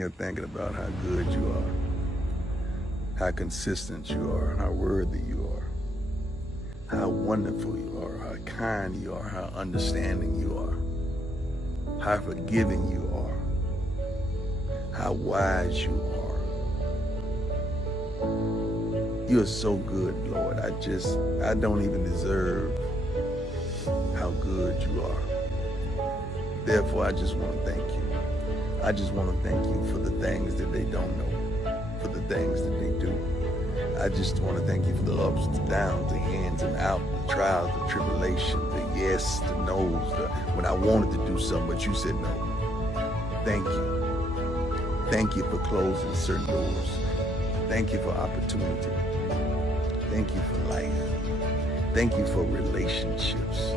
here thinking about how good you are, how consistent you are, how worthy you are, how wonderful you are, how kind you are, how understanding you are, how forgiving you are, how wise you are. You are so good, Lord. I don't even deserve how good you are. Therefore, I just want to thank you. I just want to thank you for the things that they don't know, for the things that they do. I just want to thank you for the ups, the downs, the ins and outs, the trials, the tribulations, the yes, the no's, when I wanted to do something, but you said no. Thank you. Thank you for closing certain doors. Thank you for opportunity. Thank you for life. Thank you for relationships.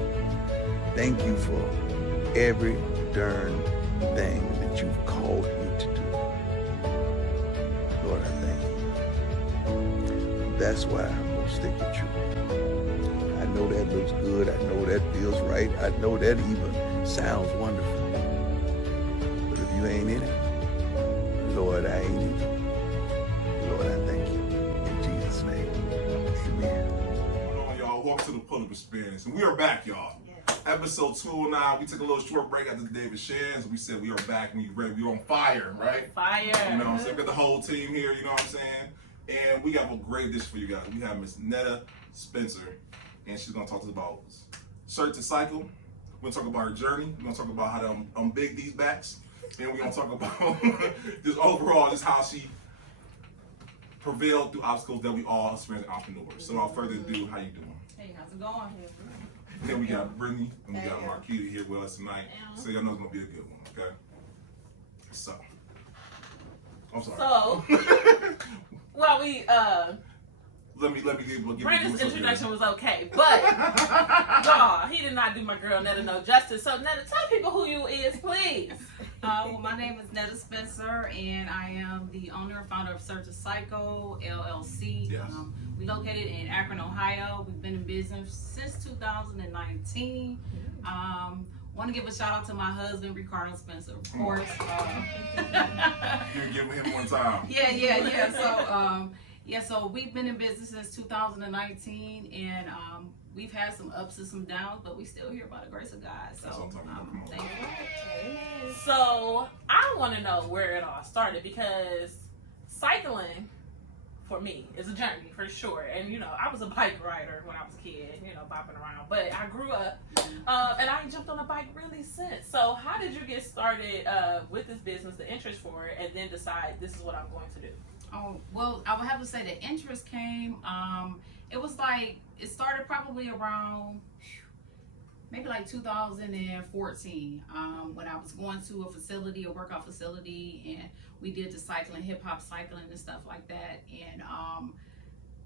Thank you for every darn thing that you've called me to do. Lord, I thank you. That's why I'm going to stick with you. I know that looks good. I know that feels right. I know that even sounds wonderful. But if you ain't in it, Lord, I ain't in it. Lord, I thank you. In Jesus' name, amen. What's going on, y'all? Welcome to the Pull Up Experience. And we are back, y'all. Episode 209. We took a little short break after David Shands. We said we are back and we ready. We on fire, right? Fire. You know what I'm saying? We got the whole team here, you know what I'm saying? And we got a great dish for you guys. We have Miss Netta Spencer, and she's gonna talk to us about Start to Cycle. We're gonna talk about her journey. We're gonna talk about how to unbig these backs. And we're gonna talk about just overall just how she prevailed through obstacles that we all experience as entrepreneurs. So without further ado, how you doing? Hey, how's it going? Then we got Brittany and we got Marquita here with us tonight. So y'all know it's gonna be a good one, okay? So, I'm sorry. So, well, we let me give Brandon's introduction was okay, but y'all, he did not do my girl Netta no justice. So Netta, tell people who you is, please. Well, my name is Netta Spencer, and I am the owner and founder of Search to Psycho LLC. Yes. We located in Akron, Ohio. We've been in business since 2019. Want to give a shout out to my husband, Ricardo Spencer, of course. You give him one time. Yeah. So we've been in business since 2019, and we've had some ups and some downs, but we still here by the grace of God. So That's what I'm talking about. Come on. thank you. So I want to know where it all started, because cycling for me is a journey for sure. And you know, I was a bike rider when I was a kid, you know, bopping around. But I grew up, and I ain't jumped on a bike really since. So how did you get started with this business, the interest for it, and then decide this is what I'm going to do? Oh, well, I would have to say the interest came, it was like, it started probably around maybe like 2014, when I was going to a facility, a workout facility, and we did the cycling, hip hop cycling and stuff like that. And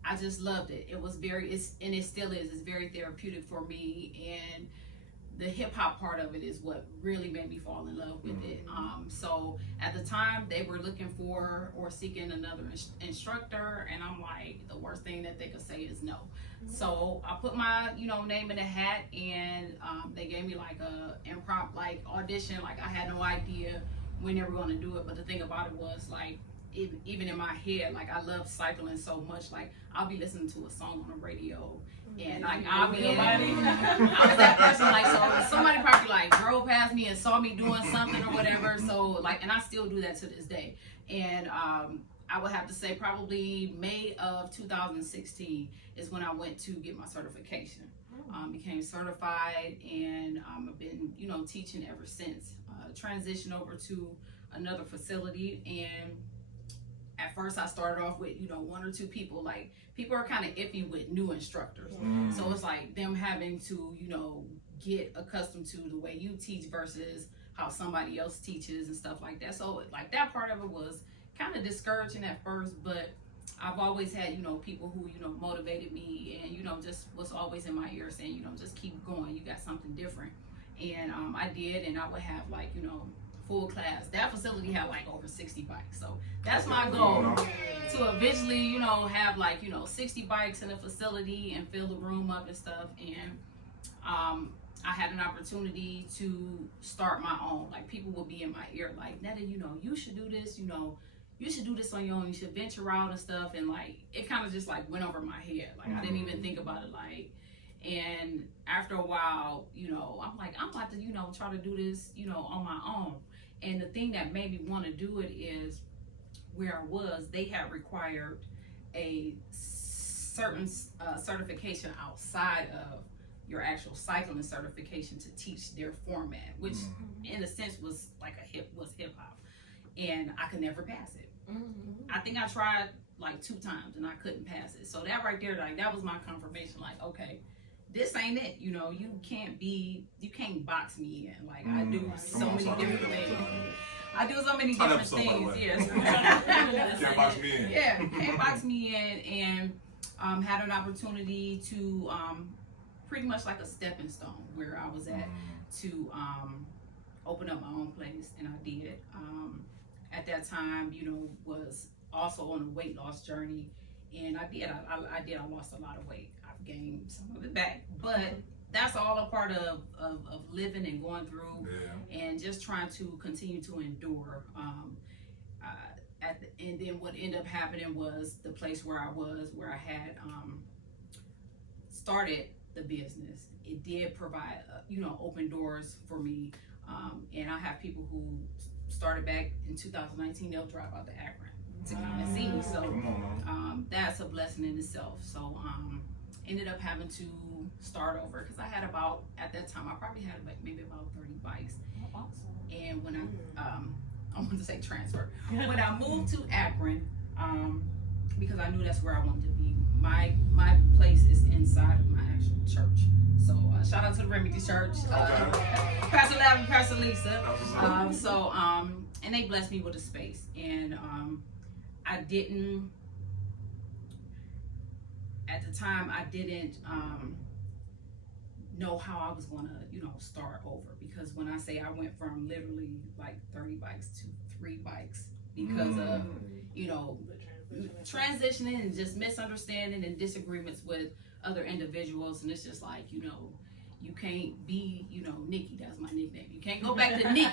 I just loved it. It was and it still is, it's very therapeutic for me. And the hip hop part of it is what really made me fall in love with it. So at the time they were looking for or seeking another instructor, and I'm like, the worst thing that they could say is no. So I put my, name in the hat, and they gave me like a improv like audition. Like I had no idea when they were going to do it, but the thing about it was like, even in my head, like I love cycling so much, like I'll be listening to a song on the radio, and like I'll be I was that person, like, so somebody probably like drove past me and saw me doing something or whatever, so like, and I still do that to this day. And I would have to say probably May of 2016 is when I went to get my certification. Became certified, and I've been teaching ever since. Transitioned over to another facility, and at first I started off with, one or two people. Like, people are kind of iffy with new instructors. So it's like them having to, get accustomed to the way you teach versus how somebody else teaches and stuff like that. So like that part of it was kind of discouraging at first, but I've always had, people who, motivated me and, just was always in my ear saying, just keep going. You got something different. And I did, and I would have like, full class. That facility had like over 60 bikes. So that's my goal, to eventually, have like, 60 bikes in a facility and fill the room up and stuff. And I had an opportunity to start my own. Like, people would be in my ear, like, Netta, you know, you should do this, you know, you should do this on your own, you should venture out and stuff. And like, it kind of just like went over my head. Like, I didn't even think about it. Like, and after a while, you know, I'm like, I'm about to, you know, try to do this, you know, on my own. And the thing that made me want to do it is where I was, they had required a certain certification outside of your actual cycling certification to teach their format, which in a sense was like hip hop, and I could never pass it. I think I tried like 2 times and I couldn't pass it. So that right there, like, that was my confirmation. Like, okay, this ain't it. You know, you can't box me in. Like, I do so many different things. I do so many different things. Yes. Can't box me in. Yeah, can't box me in, and had an opportunity to pretty much like a stepping stone where I was at to open up my own place, and I did. At that time, you know, was also on a weight loss journey, and I lost a lot of weight. I've gained some of it back, but that's all a part of living and going through, and just trying to continue to endure. And then what ended up happening was the place where I was, where I had started the business. It did provide, you know, open doors for me, and I have people who started back in 2019. They'll drive out to Akron to come and see me, so that's a blessing in itself. So ended up having to start over because I had about, at that time, I probably had like maybe about 30 bikes. And when I wanted to say transfer, when I moved to Akron, because I knew that's where I wanted to be. My place is inside of my actual church. So shout out to the Remedy Church, Pastor Lav and Pastor Lisa. And they blessed me with a space, and I didn't. At the time, I didn't know how I was gonna, you know, start over, because when I say I went from literally like 30 bikes to 3 bikes because of, you know, transitioning and just misunderstanding and disagreements with other individuals, and it's just like, you know, you can't be, you know, Nikki, that's my nickname. You can't go back to Nikki,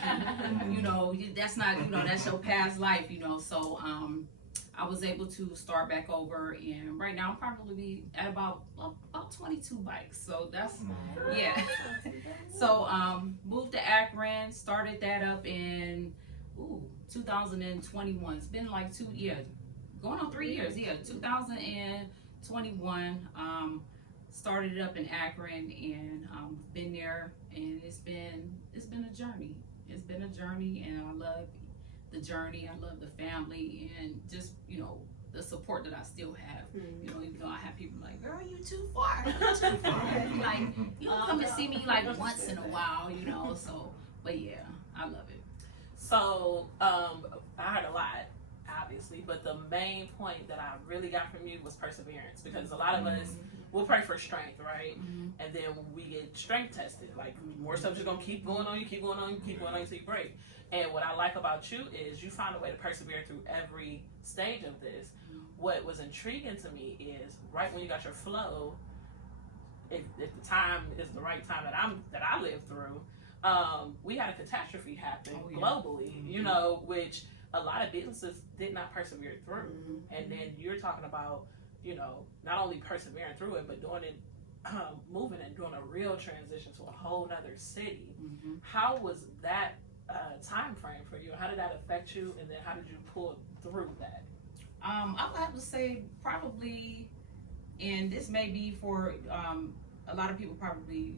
you know, that's not, you know, that's your past life, you know. So I was able to start back over, and right now I'm probably at about 22 bikes. So that's, yeah. So moved to Akron, started that up in 2021. It's been like 2 years, going on 3 years. Yeah, 2021. Started it up in Akron, and been there, and it's been a journey. It's been a journey, and I love the journey. I love the family, and just, you know, the support that I still have. You know, even though I have people like, girl, you too far. You're too far. Like, you come and see me like once in a while, you know. So, but yeah, I love it. So I heard a lot, obviously, but the main point that I really got from you was perseverance, because a lot of us will pray for strength, right? And then we get strength tested. Like, more stuff just gonna keep going on, you keep going on, you keep going on until you break. And what I like about you is you find a way to persevere through every stage of this. What was intriguing to me is right when you got your flow, if the time is the right time that I lived through, we had a catastrophe happen globally, you know, which a lot of businesses did not persevere through. And then you're talking about, you know, not only persevering through it, but doing it, moving and doing a real transition to a whole nother city. How was that time frame for you? How did that affect you? And then how did you pull through that? I would have to say probably, and this may be for a lot of people probably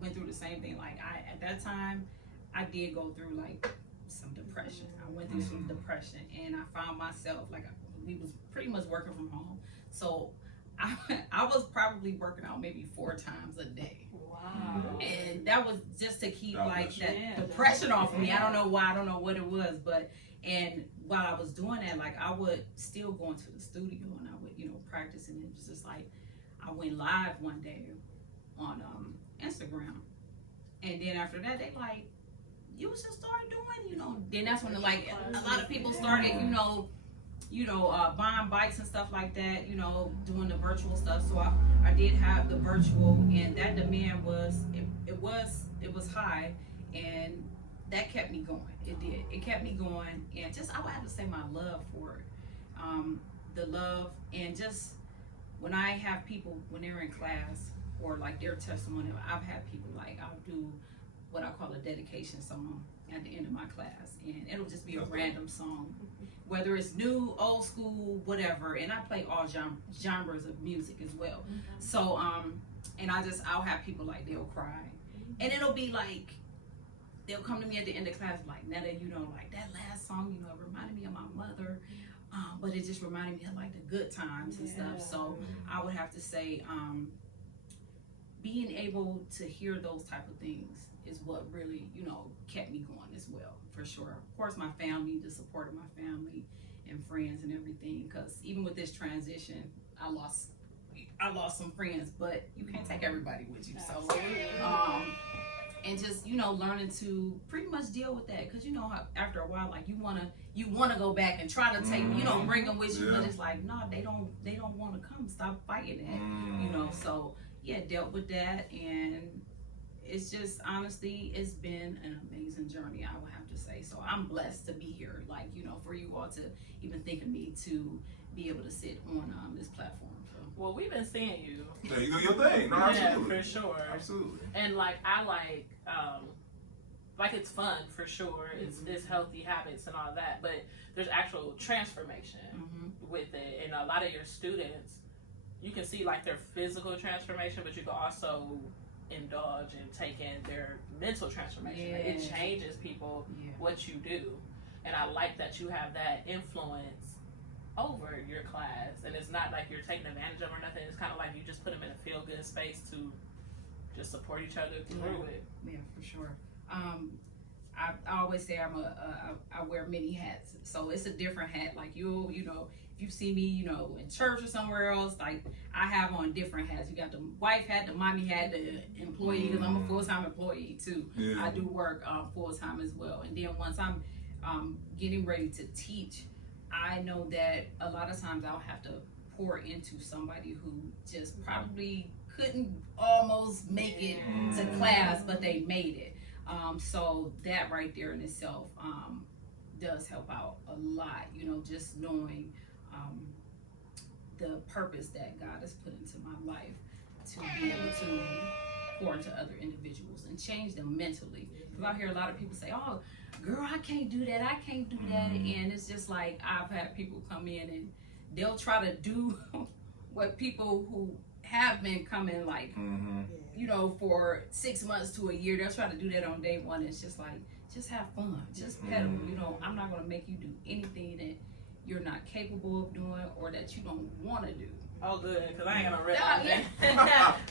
went through the same thing. Like, at that time, I did go through like some depression. I went through some depression, and I found myself like, we was pretty much working from home. So I was probably working out maybe 4 times a day. Wow. And that was just to keep like that depression off of me. I don't know why, I don't know what it was, but, and while I was doing that, like, I would still go into the studio, and I would, you know, practice, and it was just like, I went live one day on Instagram, and then after that, they like, you should start doing, you know, then that's when like a lot of people started, buying bikes and stuff like that, you know, doing the virtual stuff. So I did have the virtual, and that demand was, it was high, and that kept me going. It did. It kept me going, and just I would have to say my love for it, the love, and just when I have people when they're in class or like their testimony, I've had people like I'll do what I call a dedication song at the end of my class, and it'll just be a random song, whether it's new, old school, whatever. And I play all genres of music as well. So and I'll have people like they'll cry, and it'll be like they'll come to me at the end of class like, Netta, you know, like that last song, you know, it reminded me of my mother, but it just reminded me of like the good times and stuff. So I would have to say being able to hear those type of things is what really, you know, kept me going as well, for sure. Of course, my family, the support of my family and friends and everything, because even with this transition, I lost some friends, but you can't take everybody with you. So, and just, you know, learning to pretty much deal with that, because you know how after a while, like you wanna go back and try to take, you know, bring them with you, but it's like no, they don't want to come. Stop fighting that, you know. So yeah, dealt with that, and it's just honestly, it's been an amazing journey, I would have to say. So I'm blessed to be here, like, you know, for you all to even think of me to be able to sit on this platform. So. Well, we've been seeing you. Yeah, you do your thing. No, absolutely. Yeah, for sure. Absolutely. And like I like it's fun for sure. It's healthy habits and all that, but there's actual transformation with it. And a lot of your students, you can see like their physical transformation, but you can also indulge in taking their mental transformation. Like, it changes people what you do, and I like that you have that influence over your class, and it's not like you're taking advantage of or nothing. It's kind of like you just put them in a feel good space to just support each other through it. Yeah, for sure. I always say I wear many hats, so it's a different hat. Like you know, if you see me, you know, in church or somewhere else, like I have on different hats. You got the wife hat, the mommy hat, the employee, because I'm a full-time employee too. Yeah. I do work full-time as well. And then once I'm getting ready to teach, I know that a lot of times I'll have to pour into somebody who just probably couldn't almost make it to class, but they made it. So that right there in itself does help out a lot, you know, just knowing the purpose that God has put into my life to be able to pour into other individuals and change them mentally. Because I hear a lot of people say, oh, girl, I can't do that, I can't do that. And it's just like, I've had people come in and they'll try to do what people who have been coming like, you know, for 6 months to a year, they'll try to do that on day one. It's just like, just have fun, just pedal. You know, I'm not gonna make you do anything that you're not capable of doing or that you don't want to do. Oh, good, because I ain't gonna rip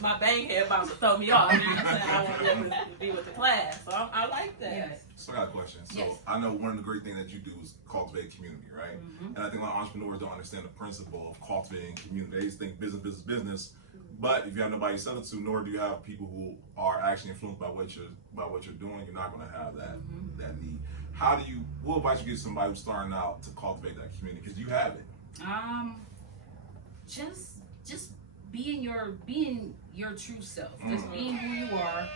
my bang head about to throw me off. You know what I'm saying? I want to be able to be with the class, so I like that. Yes. So I got a question. So I know one of the great things that you do is cultivate community, right? And I think a lot of entrepreneurs don't understand the principle of cultivating community. They just think business. But if you have nobody to sell it to, nor do you have people who are actually influenced by what you're doing, you're not going to have that need. What advice you give somebody who's starting out to cultivate that community? Because you have it. Just being your true self, just being who you are,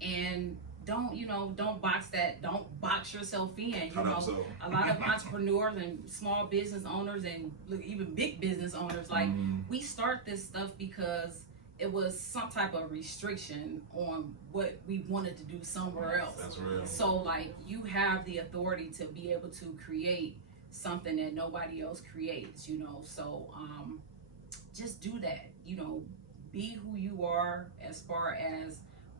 and don't box yourself in. You know, a lot of entrepreneurs and small business owners and even big business owners, like we start this stuff because it was some type of restriction on what we wanted to do somewhere else. That's real. So like you have the authority to be able to create something that nobody else creates, you know. So just do that, you know, be who you are as far as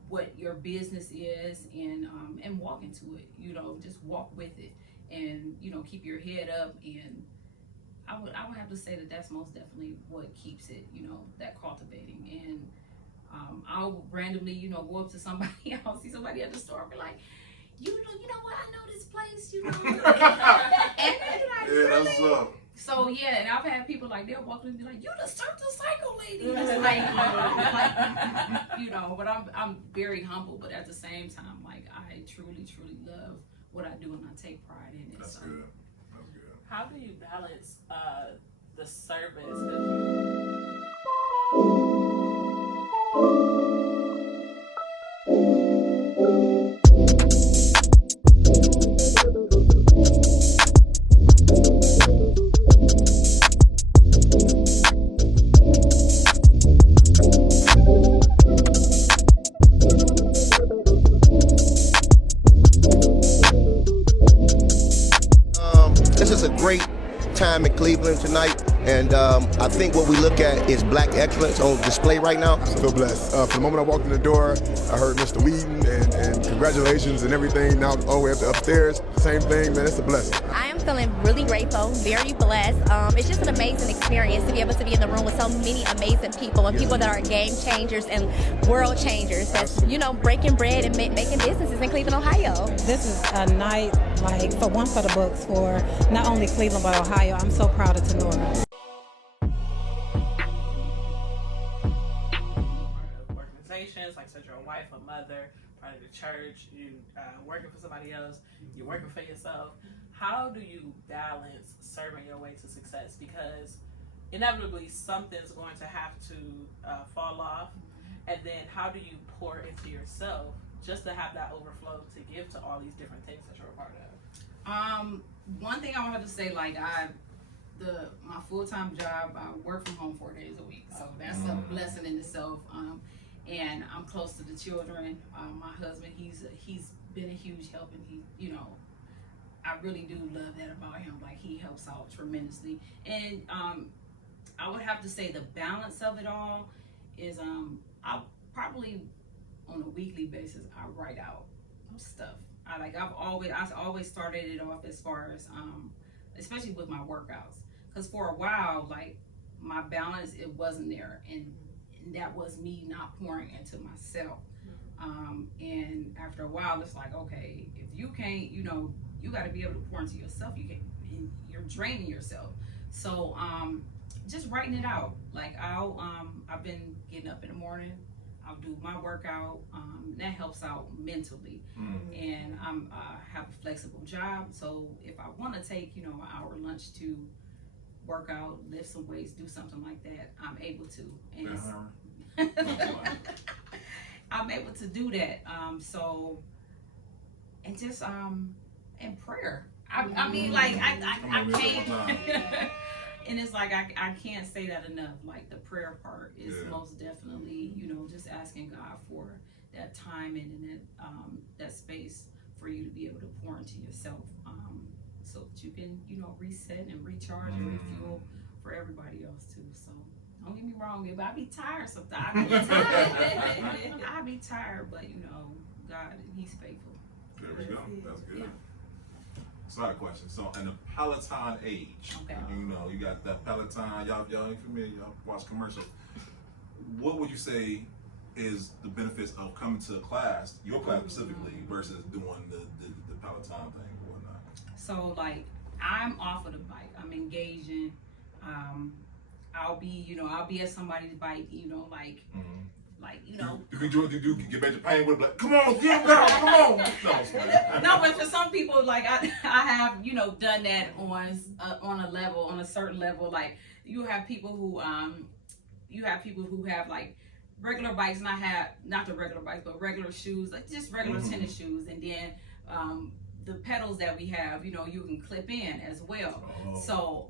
what your business is, and walk into it, you know, just walk with it, and you know, keep your head up. And I would have to say that that's most definitely what keeps it, you know, that cultivating. And I'll randomly, you know, go up to somebody, I'll see somebody at the store and be like, you know what, I know this place, you know. And they're like, that's up. So yeah, and I've had people like, they'll walk in and be like, you the Start the Cycle lady. It's like, you know, but I'm very humble, but at the same time, like I truly love what I do and I take pride in it. That's good. That's good. How do you balance the service? time in Cleveland tonight, and I think what we look at is black excellence on display right now. I feel blessed. From the moment I walked in the door, I heard Mr. Wheaton and congratulations and everything. Now all the way up to upstairs, same thing, man. It's a blessing. I am feeling really grateful, very blessed. It's just an amazing experience to be able to be in the room with so many amazing people and people that are game changers and world changers that's, you know, breaking bread and making businesses in Cleveland, Ohio. This is a night, like, for the books for not only Cleveland but Ohio. I'm so proud of Tenora. Organizations, like I said, you're a wife, a mother, part of the church, you working for somebody else, you're working for yourself. How do you balance serving your way to success? Because inevitably something's going to have to fall off, and then how do you pour into yourself just to have that overflow to give to all these different things that you're a part of? One thing I want to say, like my full-time job, I work from home 4 days a week, so that's a blessing in itself. And I'm close to the children. My husband, he's been a huge help, and he, you know, I really do love that about him. Like, he helps out tremendously. And I would have to say the balance of it all is I'll probably on a weekly basis I write out stuff. I always started it off as far as especially with my workouts, because for a while, like, my balance, it wasn't there, and that was me not pouring into myself. And after a while, it's like, okay, if you can't, you know, you got to be able to pour into yourself. You can't, you're draining yourself. So just writing it out. Like, I've been getting up in the morning, I'll do my workout. That helps out mentally. And I have a flexible job, so if I want to take, you know, an hour lunch to work out, lift some weights, do something like that, I'm able to. And I'm able to do that. So, and just and prayer. I mean, like, I can't. And it's like I can't say that enough. Like, the prayer part is most definitely, you know, just asking God for that time and that space for you to be able to pour into yourself, so that you can, you know, reset and recharge and refuel for everybody else too. So don't get me wrong, but I be tired sometimes. I be tired, but you know, God, He's faithful. There we go. That's good. Yeah. So I had a question. So in the Peloton age, you know, you got that Peloton, y'all ain't familiar, y'all watch commercials. What would you say is the benefits of coming to a class, your class specifically, versus doing the Peloton thing or whatnot? So, like, I'm off of the bike. I'm engaging. I'll be at somebody's bike, you know, like, you know. You get major pain with it, like, come on, get girl, come on. No, but for some people, like, I have, you know, done that on a certain level. Like, you have people who have like regular bikes, and I have not the regular bikes, but regular shoes, like just regular tennis shoes, and then the pedals that we have, you know, you can clip in as well. So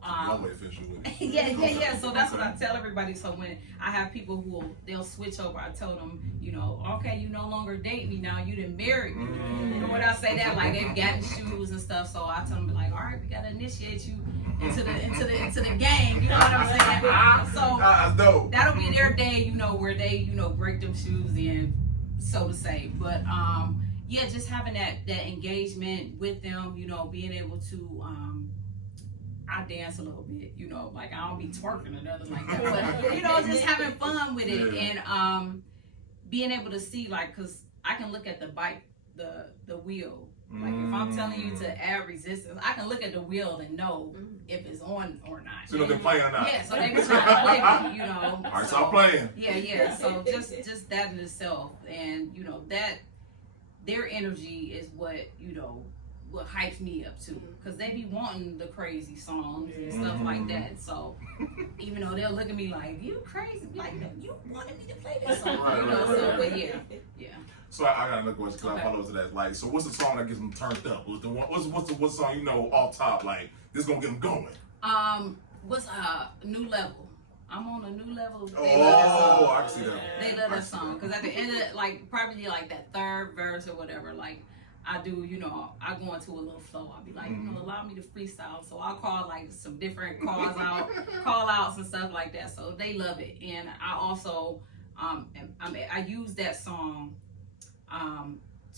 yeah. So that's what I tell everybody. So when I have people who they'll switch over, I tell them, you know, okay, you no longer date me now, you done married me. And when I say that, like, they've gotten shoes and stuff, so I tell them, like, all right, we gotta initiate you into the game. You know what I'm saying? So that'll be their day, you know, where they, you know, break them shoes in, so to say. But yeah, just having that engagement with them, you know, being able to, I dance a little bit, you know, like, I don't be twerking or nothing like that, but, you know, just having fun with it, and being able to see, like, cause I can look at the bike, the wheel, like, if I'm telling you to add resistance, I can look at the wheel and know if it's on or not. So you know they're playing or not. Yeah, so they be trying to play me, you know. All right, stop playing. Yeah. So just that in itself, and you know that their energy is what, you know, what hypes me up too, because they be wanting the crazy songs and stuff like that. So even though they'll look at me like, you crazy, like, no, you wanted me to play this song, you know. So, but yeah. So I got another question because I follow to that. Like, so what's the song that gets them turned up? What's the song, you know, off top, like, this gonna get them going? What's New Level? I'm on a new level. I can see that. They love that song because at the end of it, like, probably like that third verse or whatever, like, I do, you know, I go into a little flow. I'll be like, you know, allow me to freestyle. So I'll call like some different call outs and stuff like that. So they love it. And I also, I use that song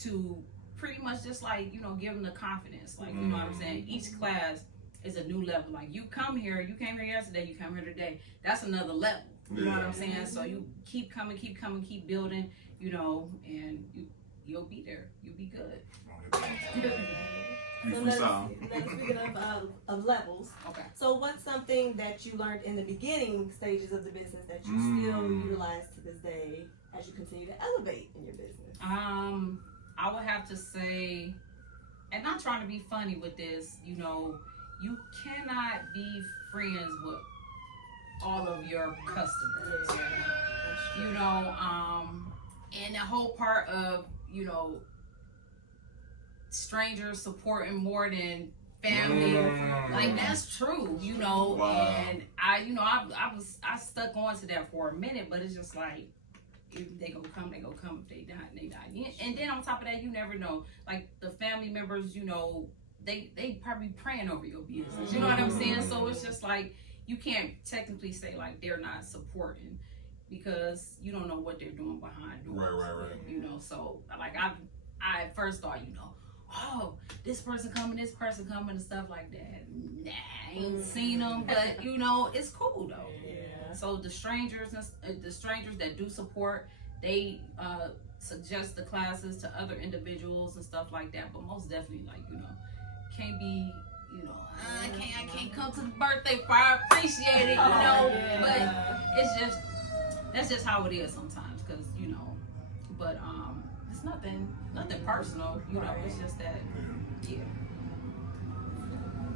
to pretty much just like, you know, give them the confidence. Like, you know what I'm saying? Each class is a new level. Like you came here yesterday, you come here today. That's another level. You know what I'm saying? So you keep coming, keep building, you know, and you'll be there. You'll be good. You So speaking of levels, Okay. so what's something that you learned in the beginning stages of the business that you still utilize to this day as you continue to elevate in your business? I would have to say, and not trying to be funny with this, you know, you cannot be friends with all of your customers. Yeah. You know, and the whole part of, you know, strangers supporting more than family, like that's true, you know. And I stuck on to that for a minute, but it's just like, if they gonna come, if they die, they die. And then on top of that, you never know, like the family members, you know, they probably praying over your business, you know what I'm saying? So it's just like, you can't technically say like they're not supporting, because you don't know what they're doing behind doors. Right. You know, so like I at first thought, you know, oh, this person coming and stuff like that. Nah, I ain't seen them, but you know, it's cool though. Yeah. So the strangers that do support, they suggest the classes to other individuals and stuff like that. But most definitely, like, you know, can't be, you know, I can't come to the birthday party. I appreciate it, you know, but that's just how it is sometimes, because you know, but it's nothing personal, you know. It's just that, yeah.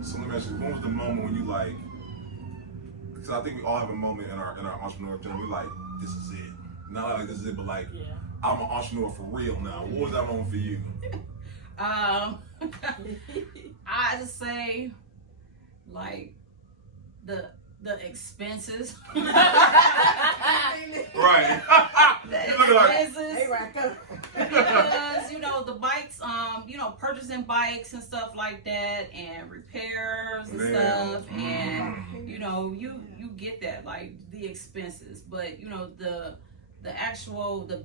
So let me ask you, when was the moment when you like? Because I think we all have a moment in our entrepreneurial journey. We like, this is it. Not like this is it, but like, I'm an entrepreneur for real now. What was that moment for you? I just say, like, the expenses. Right. The expenses. Because, you know, the bikes, you know, purchasing bikes and stuff like that, and repairs and stuff, and you know, you get that, like the expenses, but you know, the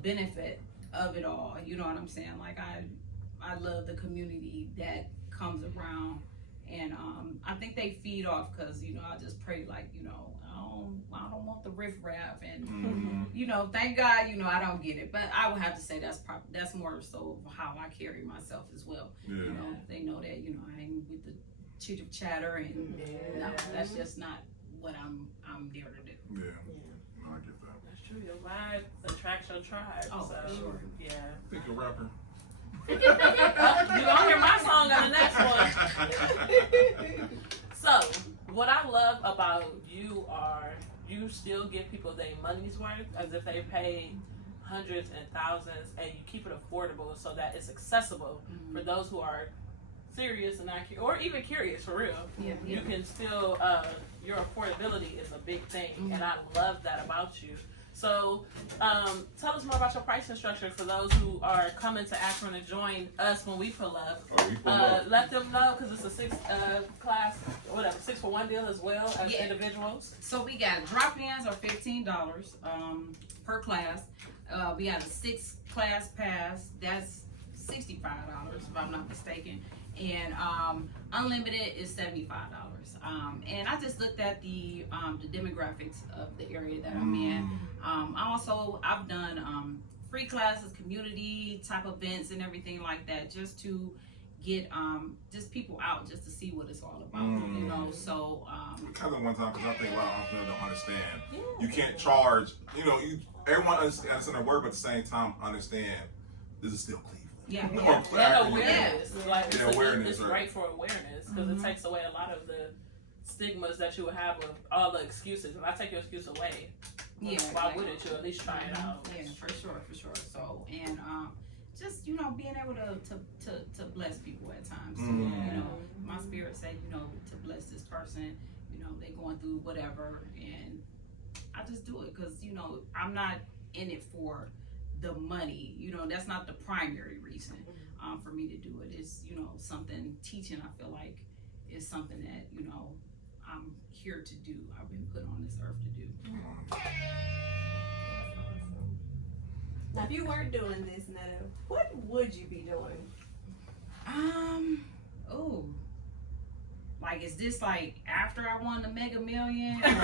benefit of it all, you know what I'm saying? Like I love the community that comes around, and I think they feed off, because you know, I just pray, like, you know, I don't want the riffraff, and you know, thank God, you know, I don't get it. But I would have to say that's more so how I carry myself as well. You know, they know that, you know, I ain't with the chitter chatter, and no, that's just not what I'm there to do. Yeah. No, I get that. That's true. Your vibe attracts your tribe. Oh, so, for sure. Yeah. Think you're a rapper. You gonna hear my song on the next one. So, what I love about you are you still give people their money's worth, as if they paid hundreds and thousands, and you keep it affordable so that it's accessible for those who are serious and not or even curious for real. You can still your affordability is a big thing, and I love that about you. So tell us more about your pricing structure for those who are coming to Akron to join us when we pull up. Let them know, because it's a 6 for 1 deal as well as individuals. So we got drop-ins are $15 per class. We have a 6 class pass, that's $65 if I'm not mistaken, and unlimited is $75. And I just looked at the demographics of the area that I'm in. I've done free classes, community type events, and everything like that, just to get just people out, just to see what it's all about. You know, so kind of one time, because I think a lot of entrepreneurs don't understand. You can't charge. You know, everyone understands the word, but at the same time, understand this is still Cleveland. And awareness. Like, awareness. It's great for awareness, because it takes away a lot of the stigmas that you would have with all the excuses. If I take your excuse away, why wouldn't you at least try it out? Yeah, for sure. So, and just, you know, being able to bless people at times. So, you know, my spirit said, you know, to bless this person, you know, they going through whatever, and I just do it because, you know, I'm not in it for the money. You know, that's not the primary reason. for me to do it. It's, you know, something teaching, I feel like, is something that, you know, I'm here to do. I've been put on this earth to do. Now, if you weren't doing this, Netta, what would you be doing? Oh, like, is this like after I won the Mega Million? That's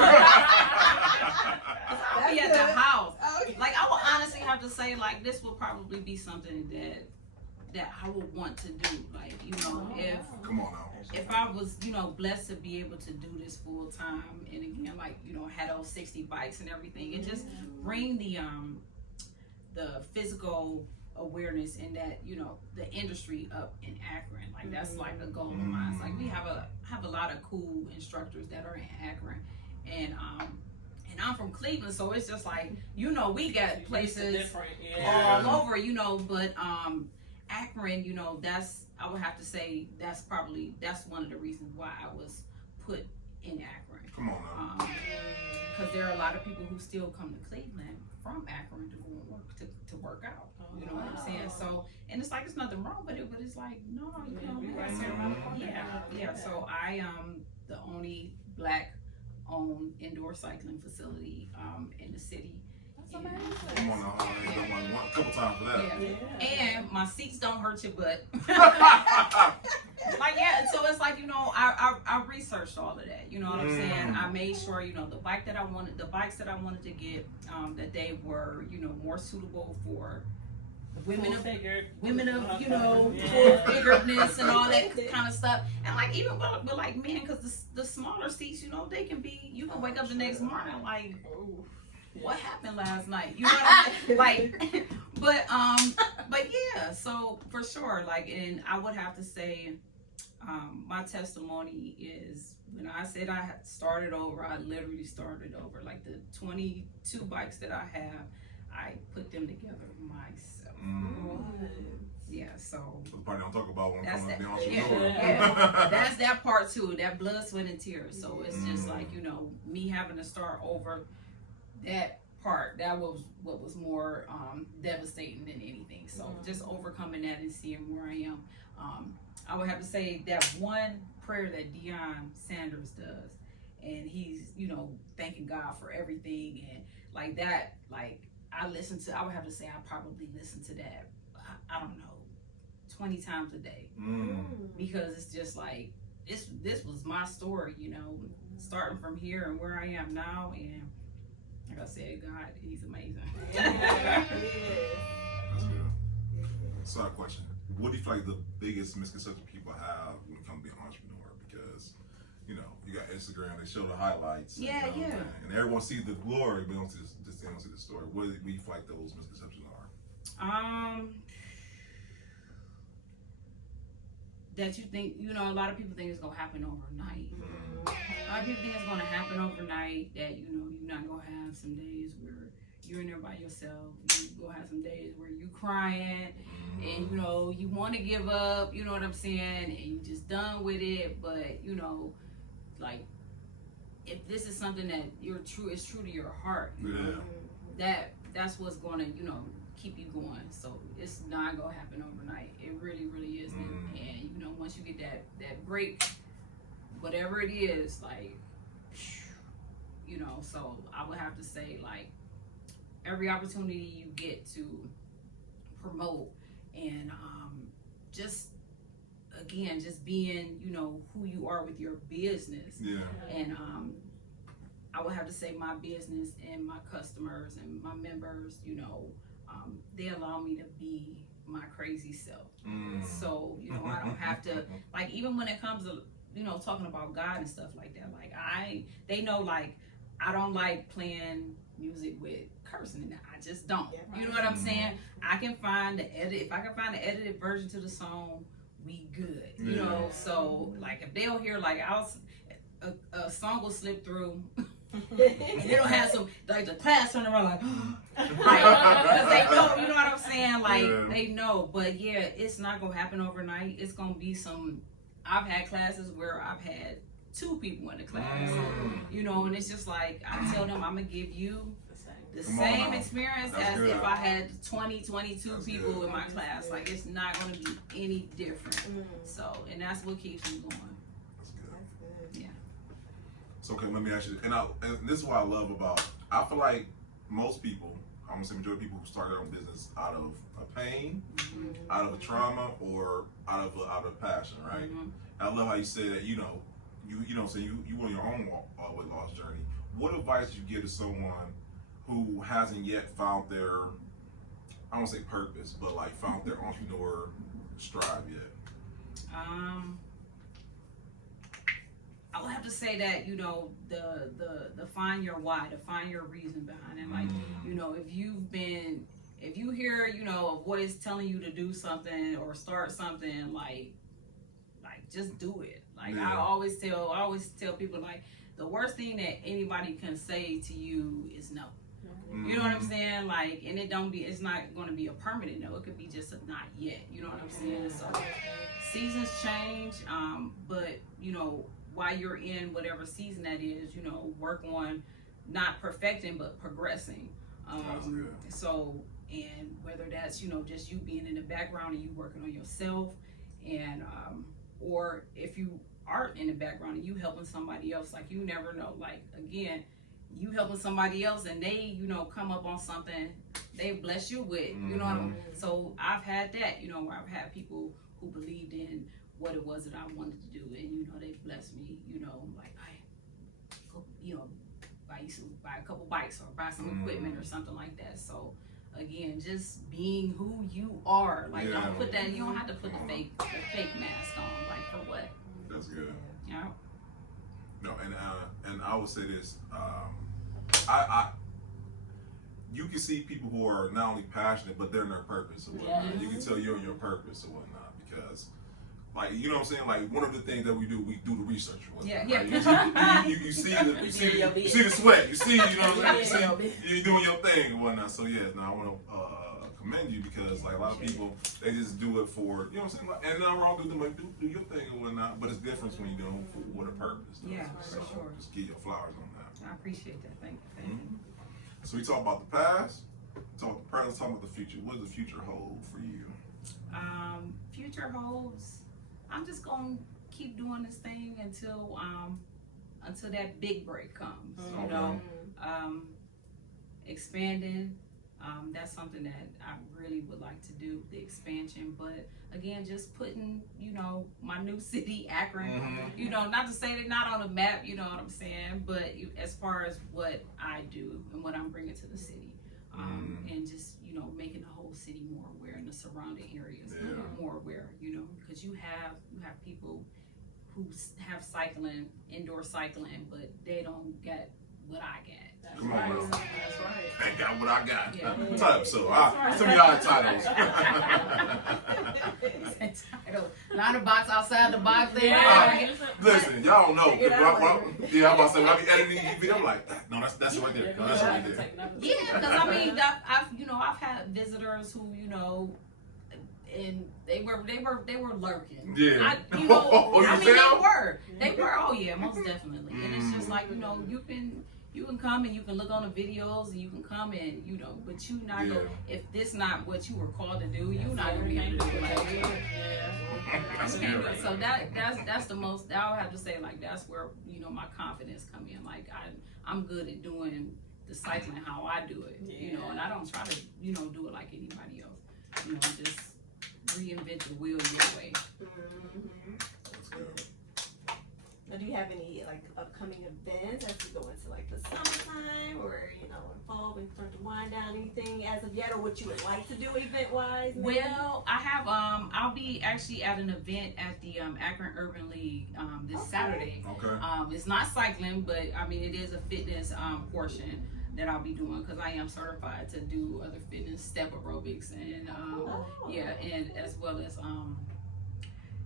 I'll be at good. the house. Okay. Like, I would honestly have to say, like, this would probably be something that I would want to do. Like, you know, Come on now. if I was, you know, blessed to be able to do this full time, and again, like, you know, had those 60 bikes and everything, and just bring the physical awareness in that, you know, the industry up in Akron. Like, that's like a goal of mine. It's like, we have a lot of cool instructors that are in Akron, and I'm from Cleveland, so it's just like, you know, we got places all over, you know, but Akron, you know, I would have to say that's one of the reasons why I was put in Akron. Come on now. Because there are a lot of people who still come to Cleveland from Akron to go and work to work out. You know what I'm saying? So, and it's like, it's nothing wrong with it, but it's like, no, you know, yeah. So I am the only Black-owned indoor cycling facility in the city. Come on now. A couple times for that. And my seats don't hurt your butt. Like, yeah, so it's like, you know, I researched all of that, you know what I'm saying? I made sure, you know, the bikes that I wanted to get, that they were, you know, more suitable for women of, you know, full-figuredness and all that kind of stuff. And like, even with like men, because the smaller seats, you know, they can be, you can wake up the next morning like, what happened last night? You know what I'm saying? Like, but yeah, so for sure, like, and I would have to say, my testimony is, when I said I had started over, I literally started over. Like, the 22 bikes that I have, I put them together myself. Yeah, so The part I don't talk about when I'm that's coming that. up the Yeah. That's that part too. That blood, sweat, and tears. So it's just like, you know, me having to start over. That part, that was what was more devastating than anything. So just overcoming that and seeing where I am. I would have to say that one prayer that Deion Sanders does, and he's, you know, thanking God for everything, and like that, like, I would have to say I probably listen to that, I don't know, 20 times a day. Because it's just like, this was my story, you know, starting from here and where I am now. And like I said, God, he's amazing. That's good. Side question. What do you feel like the biggest misconception people have when it comes to being an entrepreneur? Because, you know, you got Instagram, they show the highlights. Yeah, and, yeah. And everyone sees the glory, but they don't see the story. What do you feel like those misconceptions are? That you think, you know, a lot of people think it's gonna happen overnight. A lot of people think it's gonna happen overnight, that, you know, you're not gonna have some days where you're in there by yourself. You're gonna have some days where you crying and, you know, you want to give up, you know what I'm saying, and you just done with it. But, you know, like, if this is something that it's true to your heart, you know, that's what's gonna, you know, keep you going. So it's not gonna happen overnight. It really, really isn't. And, you know, once you get that break, whatever it is, like, you know, so I would have to say, like, every opportunity you get to promote, and just being, you know, who you are with your business. And I would have to say my business and my customers and my members, you know, they allow me to be my crazy self. So, you know, I don't have to, like, even when it comes to, you know, talking about God and stuff like that, like, they know, like, I don't like playing music with cursing in it. I just don't. You know what I'm saying? I can find if I can find the edited version to the song, we good. You know, so, like, if they'll hear, like, a song will slip through and it'll have some, like, the class turn around, like, because they know, you know what I'm saying? Like, they know. But yeah, it's not gonna happen overnight. It's gonna be I've had classes where I've had 2 people in the class, you know, and it's just like, I tell them, I'm gonna give you the Come on same now. experience That's as good. if I had 20, 22 That's people good. in my class. Like, it's not going to be any different. So, and that's what keeps me going. That's good. That's good. Yeah. So okay, let me ask you, and this is what I love about. I feel like most people, I'm gonna say majority of people who start their own business out of a pain, out of a trauma, or out of a passion, right? And I love how you say that. You know, so you on your own weight loss journey. What advice do you give to someone who hasn't yet found their, I don't say purpose, but like found their entrepreneur strive yet? I would have to say that, you know, the find your why, to find your reason behind it. Like, you know, if you hear, you know, a voice telling you to do something or start something, like just do it. Like, I always tell people, like, the worst thing that anybody can say to you is no. You know what I'm saying? Like, and it's not going to be a permanent no. It could be just a not yet. You know what I'm saying? So seasons change, but you know, while you're in whatever season that is, you know, work on not perfecting but progressing. So, and whether that's, you know, just you being in the background and you working on yourself, and or if you aren't in the background and you helping somebody else, like, you never know. Like, again, you helping somebody else and they, you know, come up on something they bless you with, you know what I mean? So I've had that, you know, where I've had people who believed in what it was that I wanted to do, and you know, they blessed me, you know, like, hey, go, you know, buy a couple bikes or buy some equipment or something like that. So again, just being who you are, like, don't put that, you don't have to put the fake mask on, like, for what? That's good. Yeah. No, and I would say this, you can see people who are not only passionate, but they're in their purpose or whatnot. You can tell you're in your purpose or whatnot, because, like, you know what I'm saying? Like, one of the things that we do the research. Right? You see the sweat. You see, you know what I'm saying? You see, you're doing your thing and whatnot. So yeah, now I want to commend you, because like a lot of people, they just do it for, you know what I'm saying? Like, and not wrong with them, like, do your thing and whatnot. But it's different when you're doing it with a purpose. Yeah, so for sure. Just give your flowers on that. I appreciate that. Thank you. So we talk about the past, talk about the present, talk about the future. What does the future hold for you? Future holds, I'm just gonna keep doing this thing until that big break comes. You know, expanding. That's something that I really would like to do, the expansion. But again, just putting, you know, my new city, Akron, you know, not to say they're not on the map, you know what I'm saying, but as far as what I do and what I'm bringing to the city, and just, you know, making the whole city more aware and the surrounding areas more aware, you know, because you have people who have cycling, indoor cycling, but they don't get what I get. Come on, bro. That's right. Ain't got what I got. Yeah. Type, so some of y'all titles. Line of box outside the box there. Listen, y'all don't know. I'm about to say, when I be editing these videos, I'm like, no, that's right there. No, that's right there. Yeah, because I mean, I've had visitors who, you know, and they were lurking. Yeah. They were. Oh yeah, most definitely. And it's just like, you know, you can come and you can look on the videos and you can come and, you know, but you not go, if this not what you were called to do, you're not gonna be able to do it. Like, so that's the most, I would have to say, like, that's where, you know, my confidence come in. Like, I'm good at doing the cycling how I do it, you know, and I don't try to, you know, do it like anybody else. You know, just reinvent the wheel your way. That's good. Now, do you have any like upcoming events as we go into like the summertime, or you know, in fall when you start to wind down? Anything as of yet, or what you would like to do event wise? Well, I have I'll be actually at an event at the Akron Urban League this Saturday. Okay. It's not cycling, but I mean it is a fitness portion that I'll be doing, because I am certified to do other fitness, step aerobics, and and as well as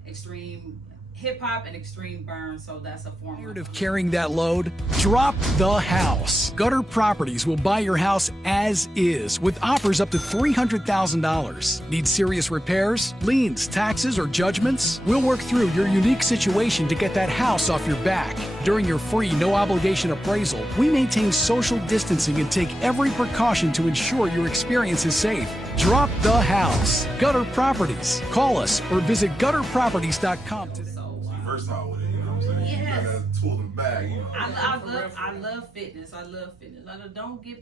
extreme hip hop and extreme burn, so that's a form Tired of carrying that load? Drop the house. Gutter Properties will buy your house as is with offers up to $300,000. Need serious repairs, liens, taxes, or judgments? We'll work through your unique situation to get that house off your back. During your free, no-obligation appraisal, we maintain social distancing and take every precaution to ensure your experience is safe. Drop the house. Gutter Properties. Call us or visit gutterproperties.com today. Versatile with it, you know what I'm saying? Yes. You got that tool in the bag, you know. I love fitness.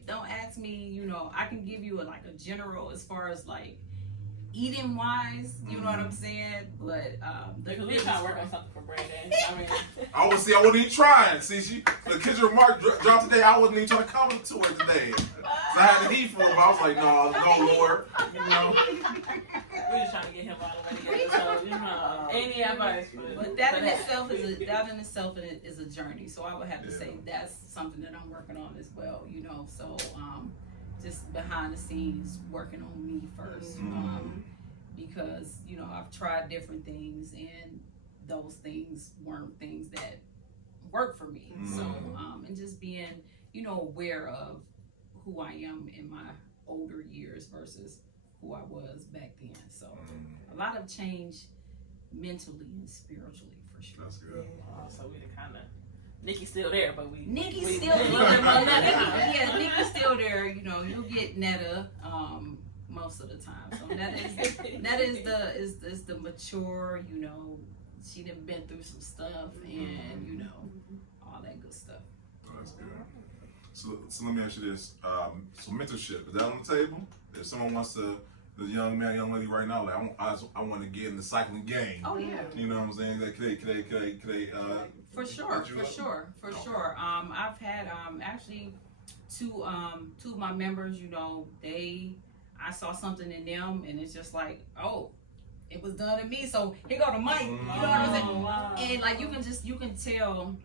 Don't ask me, you know, I can give you a general as far as like eating wise, you know what I'm saying? But Because we trying to work on something for Brandon. I mean, I wasn't even trying. See, the kids' remark dropped today. I wasn't even trying to comment to her today. So I had the heat for him. I was like, no, Lord. You know. we're just trying to get him out of the way. So, you know, any advice? But that in itself is a journey. So I would have to say that's something that I'm working on as well. You know, so just behind the scenes working on me first, because you know I've tried different things and those things weren't things that work for me. So and just being aware of who I am in my older years versus who I was back then. So a lot of change mentally and spiritually for sure. That's good. So we kind of Nikki's still there, but Nikki's still there. Yeah, Nikki's still there. You know, you'll get Netta most of the time. So Netta is the mature. You know, she done been through some stuff, and you know, all that good stuff. Oh, that's good. So let me ask you this: so mentorship, is that on the table? If someone wants to, the young man, young lady right now, like I want to get in the cycling game. Oh yeah. You know what I'm saying? Like, could they For sure. I've had actually two of my members, you know, I saw something in them and it's just like, oh, it was done to me, so here go the mic. You know what I'm saying? Wow. And like you can tell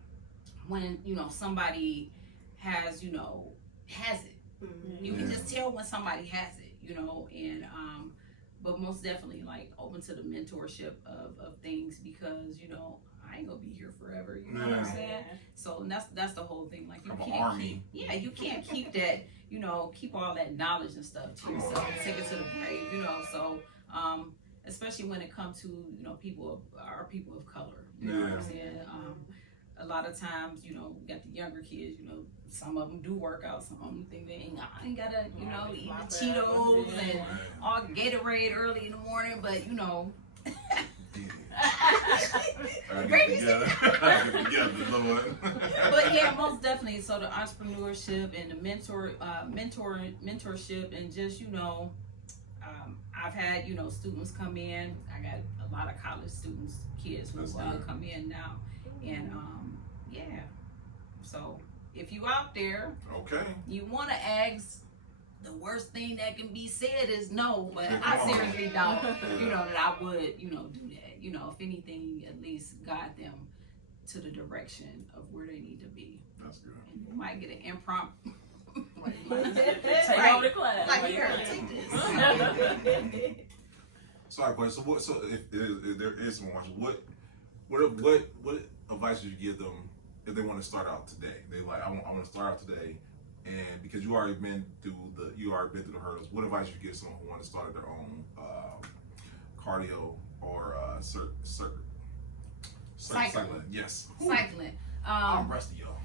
when, you know, somebody has it. You can just tell when somebody has it, you know, and but most definitely like open to the mentorship of things, because, you know, I ain't gonna be here forever, you know what I'm saying? So that's the whole thing. Like you can't keep that, you know, keep all that knowledge and stuff to yourself, take it to the grave, you know. So especially when it comes to, you know, people of color, you know what I'm saying? A lot of times, you know, we got the younger kids, you know, some of them do work out, some of them think they ain't gotta, you know, eat the Cheetos and all Gatorade early in the morning, but you know. But yeah, most definitely. So the entrepreneurship and the mentorship, and just, you know, I've had, you know, students come in. I got a lot of college students, kids who come in now, and yeah. So if you out there, you want to ask. The worst thing that can be said is no, but I seriously doubt, you know, that I would, you know, do that. You know, if anything, at least guide them to the direction of where they need to be. That's good. And you might get an impromptu. Take over the class. Like, here, take this. Sorry, but so if there is someone watching, what advice would you give them if they want to start out today? They like, I want to start out today. And because you already been through the hurdles, what advice would you give someone who wants to start their own cardio or cycling? Yes. Cycling. I'm rusty, y'all.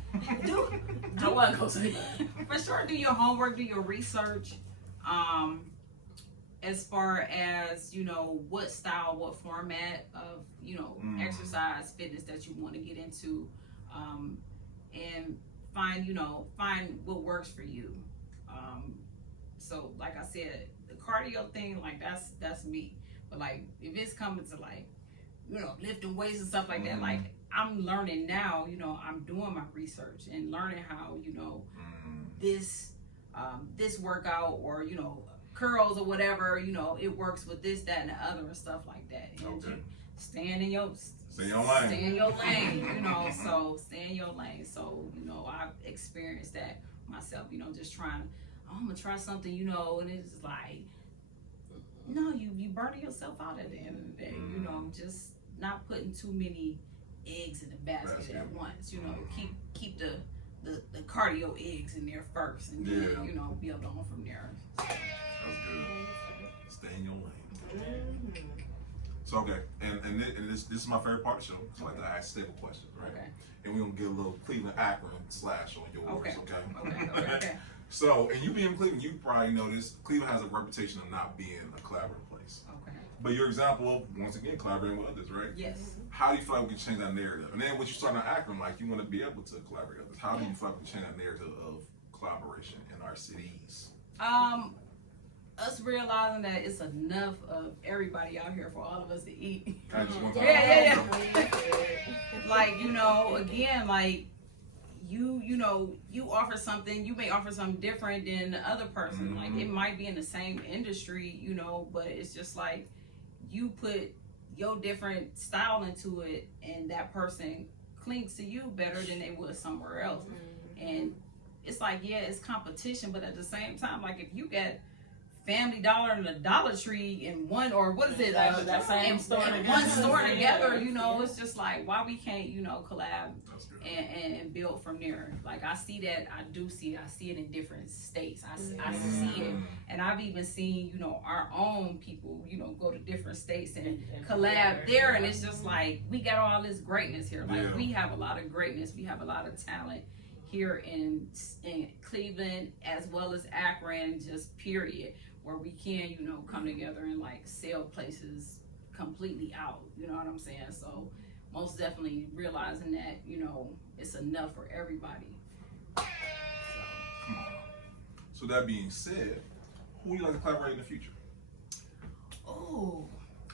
For sure, do your homework, do your research. As far as, you know, what style, what format of, you know, exercise, fitness that you want to get into, and find what works for you. So like I said, the cardio thing, like that's me. But like if it's coming to like, you know, lifting weights and stuff like that, like I'm learning now, you know, I'm doing my research and learning how, you know, this workout or, you know, curls or whatever, you know, it works with this, that, and the other and stuff like that. And stay in your lane, you know, so stay in your lane. So, you know, I've experienced that myself, you know, just trying, I'm gonna try something, you know, and it's like, no, you burning yourself out at the end of the day, you know, just not putting too many eggs in the basket at once. You know, keep the cardio eggs in there first, and then you know, build on from there. That's good. Stay in your lane. So okay, and this is my favorite part of the show. So I like to ask stable questions, right? Okay. And we're gonna get a little Cleveland Akron slash on yours, okay? So, and you being in Cleveland, you probably know this. Cleveland has a reputation of not being a collaborative place. Okay. But your example of, once again, collaborating with others, right? Yes. How do you feel like we can change that narrative? And then what you start in Akron, like you want to be able to collaborate with others. How do you feel like we can change that narrative of collaboration in our cities? Us realizing that it's enough of everybody out here for all of us to eat. Yeah. Like, you know, again, like you know, you offer something, you may offer something different than the other person. Like it might be in the same industry, you know, but it's just like you put your different style into it, and that person clings to you better than they would somewhere else. And it's like, yeah, it's competition, but at the same time, like if you get Family Dollar and a Dollar Tree in one, or what is it? That same store together. One store together, you know, it's just like, why we can't, you know, collab and build from there. Like I see that, I do see it. I see it in different states. I see it, and I've even seen, you know, our own people, you know, go to different states and collab there, and it's just like we got all this greatness here. Like we have a lot of greatness, we have a lot of talent here in Cleveland as well as Akron, just period, where we can, you know, come together and like sell places completely out, you know what I'm saying? So most definitely realizing that, you know, it's enough for everybody. So that being said, who would you like to collaborate in the future? Oh,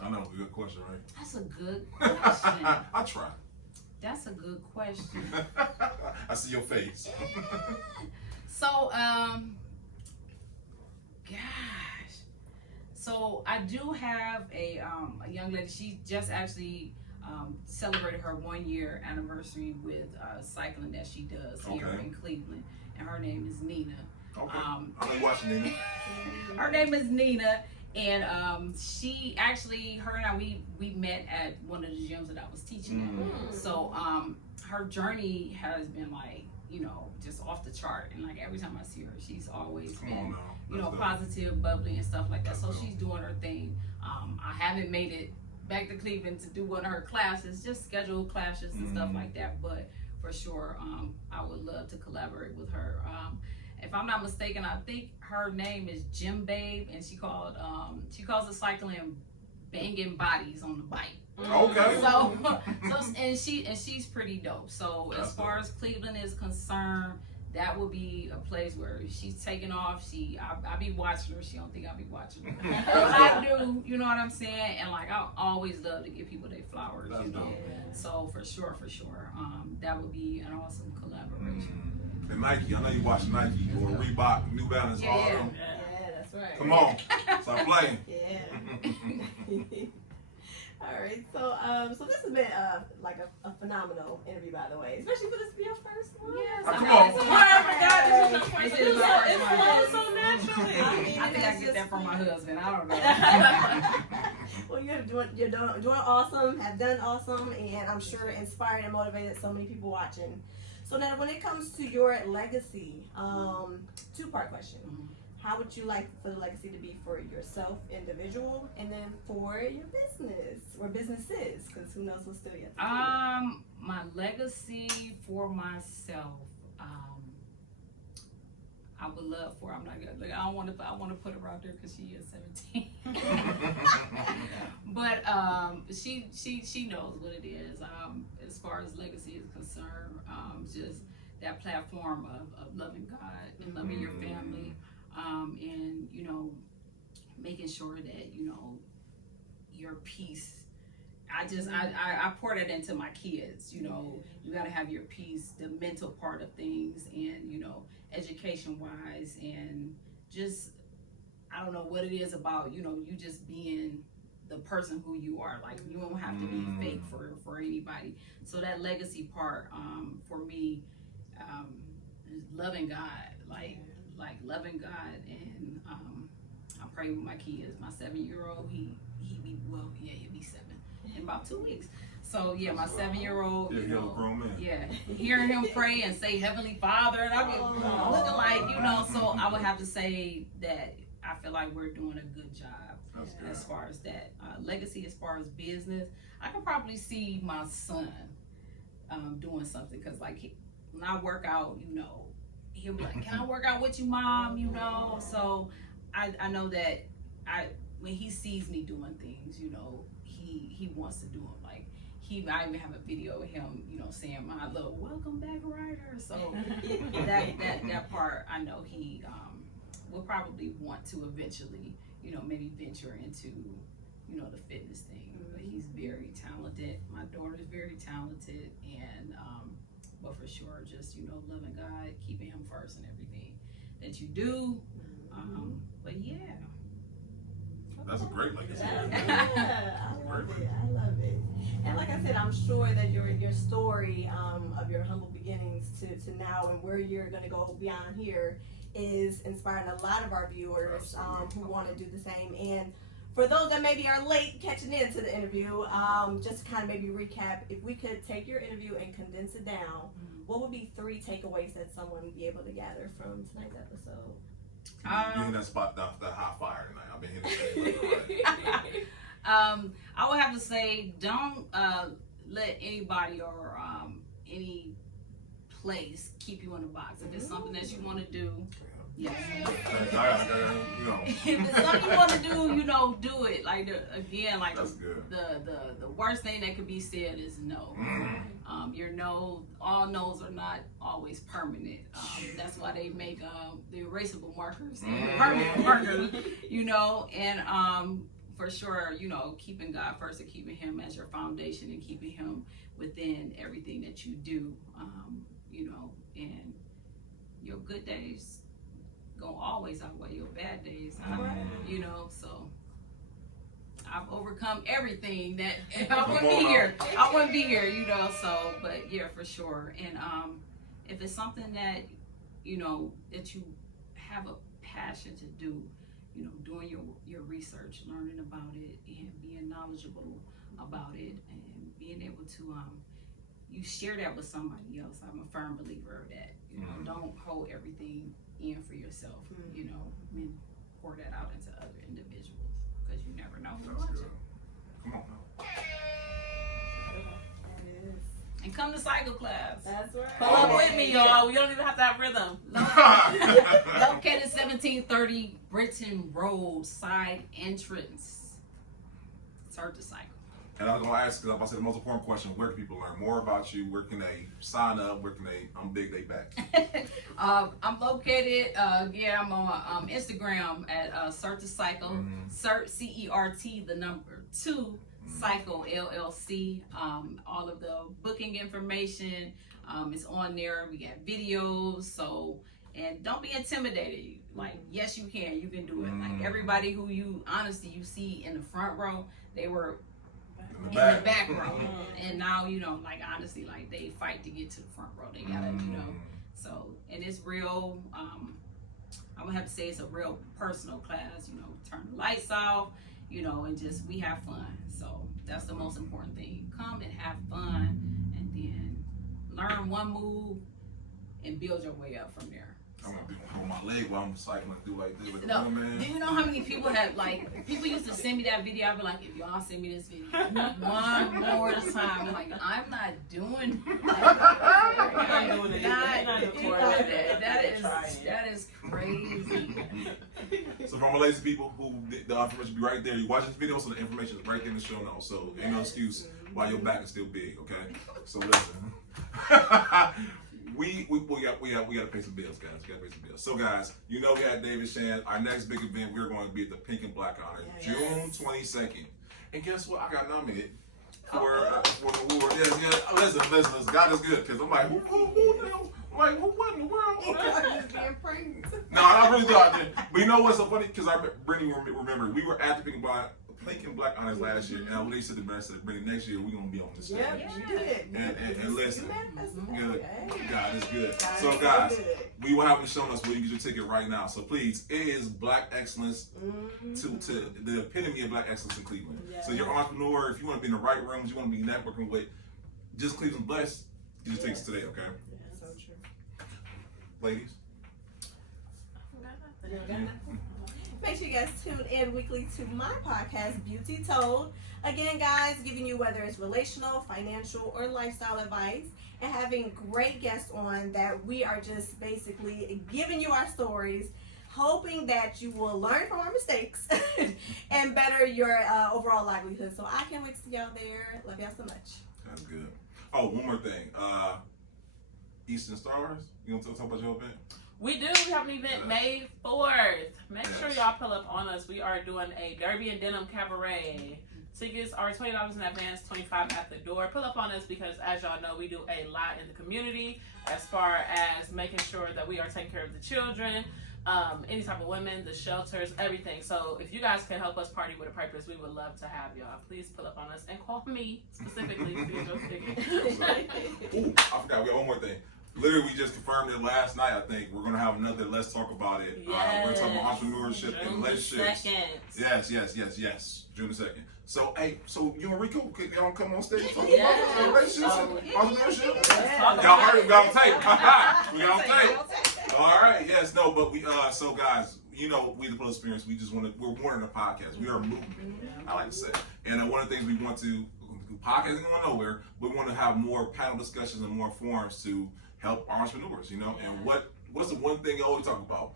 I know, good question, right? that's a good question. I try. That's a good question. I see your face. So, gosh. So I do have a young lady. She just actually celebrated her 1 year anniversary with cycling that she does here in Cleveland, and her name is Nina. Okay. I know you watching Nina. Her name is Nina, and she actually, her and I, we met at one of the gyms that I was teaching at. So her journey has been like, you know, just off the chart, and like every time I see her, she's always been, you know, positive, bubbly, and stuff like that. So she's doing her thing. I haven't made it back to Cleveland to do one of her classes, just scheduled classes and stuff like that. But for sure, I would love to collaborate with her. If I'm not mistaken, I think her name is Gym Babe, and she calls the cycling banging bodies on the bike. Okay. So and she's pretty dope. So as far as Cleveland is concerned, that would be a place where she's taking off. I be watching her. She don't think I be watching her. I do, you know what I'm saying? And like I always love to give people their flowers, you know. So for sure, that would be an awesome collaboration. And Nike, I know you watching Nike or Reebok, New Balance, all of them. Yeah, that's right. Come on, stop playing. All right, so this has been like a phenomenal interview, by the way, especially for this to be your first one. Yes, come on. It flows so naturally. I think I get that from my husband. I don't know. Well, you're doing awesome, have done awesome, and I'm sure inspired and motivated so many people watching. So now, when it comes to your legacy, two-part question. How would you like for the legacy to be for yourself, individual, and then for your business or businesses? Because who knows what's still yet to come. My legacy for myself, I would love for. I'm not gonna. Like, I want to put her out there because she is 17. But she knows what it is. As far as legacy is concerned, just that platform of loving God and loving your family. And you know, making sure that, you know, your peace. I pour that into my kids. You know, you got to have your peace, the mental part of things, and you know, education wise, and just I don't know what it is about, you know, you just being the person who you are. Like you don't have to be fake for anybody. So that legacy part, for me, is loving God, like loving God, and I pray with my kids. My 7-year-old, he'll be 7, and about 2 weeks. So yeah, my 7-year-old, Yeah, you he was a know, grown man. yeah, hearing him pray and say Heavenly Father, and I be looking like, you know, so I would have to say that I feel like we're doing a good job as far as that. Legacy, as far as business, I can probably see my son doing something, because like when I work out, you know, he'll be like, can I work out with you, Mom? You know, so I know that when he sees me doing things, you know, he wants to do them. Like I even have a video of him, you know, saying my little welcome back, Ryder. So that part, I know he will probably want to eventually, you know, maybe venture into, you know, the fitness thing. But he's very talented. My daughter's very talented, and but for sure, just, you know, loving God, keeping Him first in everything that you do. But yeah. That's a great legacy. I love it. And like I said, I'm sure that your story of your humble beginnings to now and where you're going to go beyond here is inspiring a lot of our viewers who want to do the same. And for those that maybe are late catching into the interview, just to kind of maybe recap, if we could take your interview and condense it down, what would be 3 takeaways that someone would be able to gather from tonight's episode? You're in that spot, that hot fire tonight. I've been hitting I would have to say, don't let anybody or any place keep you in a box. If it's something that you want to do, yes. If it's something you want to do, you know, do it. Like the worst thing that could be said is no. Your no, all no's are not always permanent. That's why they make the erasable markers and permanent markers, you know. And for sure, you know, keeping God first and keeping Him as your foundation and keeping Him within everything that you do, you know, and your good days gonna always outweigh your bad days, you know. So I've overcome everything that I wouldn't be here, you know. So, but yeah, for sure. And if it's something that, you know, that you have a passion to do, you know, doing your research, learning about it, and being knowledgeable about it, and being able to you share that with somebody else. I'm a firm believer of that. You know, don't hold everything in for yourself. You know, and pour that out into other individuals, because you never know who's watching. Come on now. And come to cycle class. That's right. Pull up with me, y'all. We don't even have to have rhythm. Located 1730 Britton Road, side entrance. Start the cycle. And I'm gonna ask, because I'm about to say the most important question: where can people learn more about you? Where can they sign up? Where can they big they back? I'm located. I'm on Instagram at Cert to Cycle. Cert CERT the number 2 Cycle LLC. All of the booking information is on there. We got videos. So, and don't be intimidated. Like, yes, you can. You can do it. Like everybody who you see in the front row, they were in the back row, and now, you know, like, honestly, like, they fight to get to the front row. They gotta, you know. So, and it's real. I would have to say it's a real personal class. You know, turn the lights off, you know, and just we have fun. So that's the most important thing. Come and have fun, and then learn one move and build your way up from there. I'm gonna be on my leg while I'm cycling through like this. Like, no, do you know how many people had, like, people used to send me that video? I'd be like, if y'all send me this video one more time, I'm like, I'm not doing that is crazy. So for my lazy people who the information be right there, you watch this video, so the information is right there in the show notes. So ain't no excuse why your back is still big, okay? So listen. We gotta pay some bills, guys. We gotta pay some bills. So guys, you know we got David Shan. Our next big event, we're going to be at the Pink and Black Honor, June 22nd. And guess what? I got nominated for the award. Yeah. Listen. God is good, because I'm like, who the hell? I'm like, what in the world? No, I really thought I did. But you know what's so funny? Because Brittany remembered we were at the Lincoln Black Honors last year, and when they said the best, bring next year, we're gonna be on this stage. You did. And listen, good. Hey. God is good. God So is guys, good. we will have it shown us where you get your ticket right now. So please, it is Black Excellence to the epitome of Black Excellence in Cleveland. So you're an entrepreneur, if you want to be in the right rooms, you want to be networking with just Cleveland Blessed, get your tickets today, okay? So true. Ladies? Make sure you guys tune in weekly to my podcast, Beauty Told. Again, guys, giving you whether it's relational, financial, or lifestyle advice, and having great guests on that we are just basically giving you our stories, hoping that you will learn from our mistakes and better your overall livelihood. So I can't wait to see y'all there. Love y'all so much. That's good. Oh, one more thing. Eastern Stars, you want to talk about your event? We do. We have an event May 4th. Make sure y'all pull up on us. We are doing a Derby and Denim Cabaret. Tickets are $20 in advance, $25 at the door. Pull up on us because, as y'all know, we do a lot in the community as far as making sure that we are taking care of the children, any type of women, the shelters, everything. So if you guys can help us party with a purpose, we would love to have y'all. Please pull up on us and call me specifically to get your ticket. Ooh, I forgot. We got one more thing. Literally, we just confirmed it last night, I think. We're going to have another Let's Talk About It. Yes. We're talking about entrepreneurship and relationships. June Yes. June the 2nd. So, hey, you and Rico, y'all come on stage and talk Yes. about relationships and entrepreneurship? Yes. Y'all heard it, we got on tape. We got on tape. All right, yes, no, but we, so guys, you know, we the Full Experience, we just want to, we're more than a podcast. We are a movement, I like to say. And one of the things we want to, podcasting going nowhere, we want to have more panel discussions and more forums to help entrepreneurs, you know. And what's the one thing you always talk about?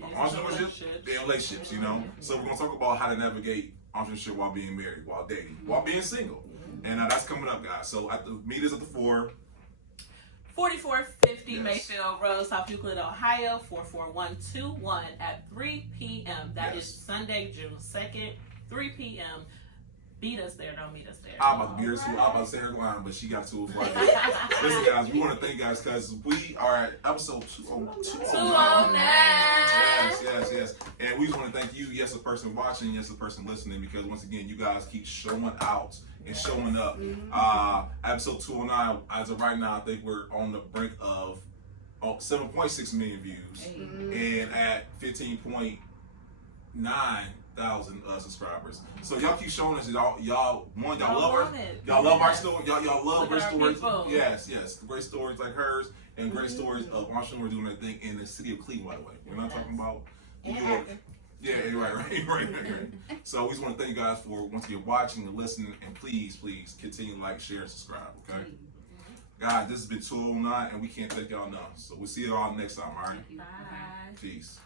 Entrepreneurship and relationships, you know. So we're gonna talk about how to navigate entrepreneurship while being married, while dating, while being single, and that's coming up, guys. So meet us at the 4450 Mayfield Road, South Euclid, Ohio, 44121 at 3 p.m. That is Sunday, June 2nd, 3 p.m. Beat us there, don't meet us there. I'm about to beat her too. I'm about to say her line, but she got to it before I did. Listen, guys, we want to thank you guys because we are at episode 209. Yes. And we just want to thank you, yes, the person watching, yes, the person listening, because once again, you guys keep showing out and showing up. Episode 209, as of right now, I think we're on the brink of 7.6 million views and at 15.9 thousand subscribers. So y'all keep showing us y'all love our story. Y'all love great stories. Yes. Great stories like hers and great stories of entrepreneurs doing their thing in the city of Cleveland, by the way. We're not talking about New York. Yeah, right. So we just want to thank you guys for once again watching and listening, and please continue to like, share, and subscribe, okay? Guys, this has been 209 and we can't thank y'all enough. So we'll see you all next time, all right? Bye. Peace.